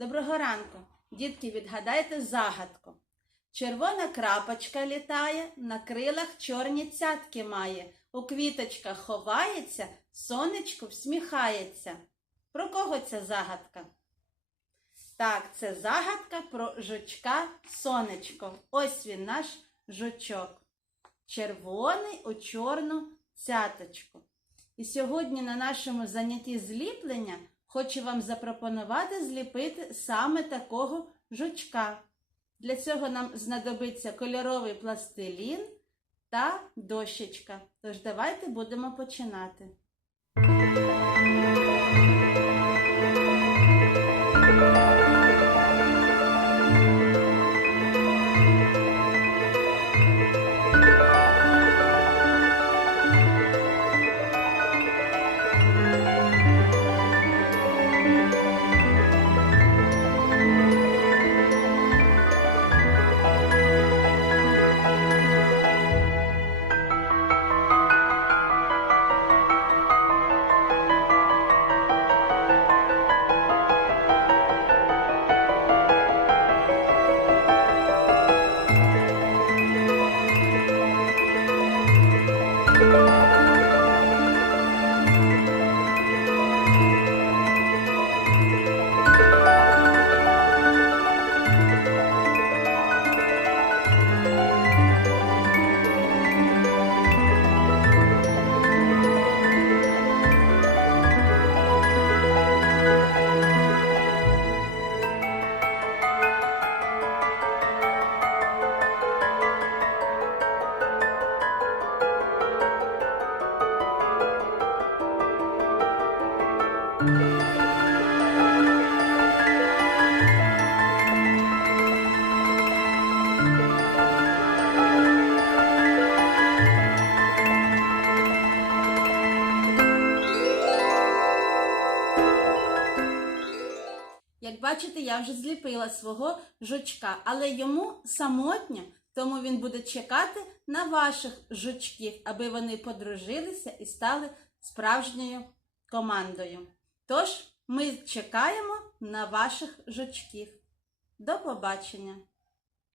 Доброго ранку. Дітки, відгадайте загадку. Червона крапочка літає, на крилах чорні цятки має, у квіточках ховається, сонечко всміхається. Про кого ця загадка? Так, це загадка про жучка сонечко. Ось він наш жучок. Червоний у чорну цяточку. І сьогодні на нашому занятті зліплення хочу вам запропонувати зліпити саме такого жучка. Для цього нам знадобиться кольоровий пластилін та дощечка. Тож давайте будемо починати. Як бачите, я вже зліпила свого жучка, але йому самотньо, тому він буде чекати на ваших жучків, аби вони подружилися і стали справжньою командою. Тож ми чекаємо на ваших жучків. До побачення!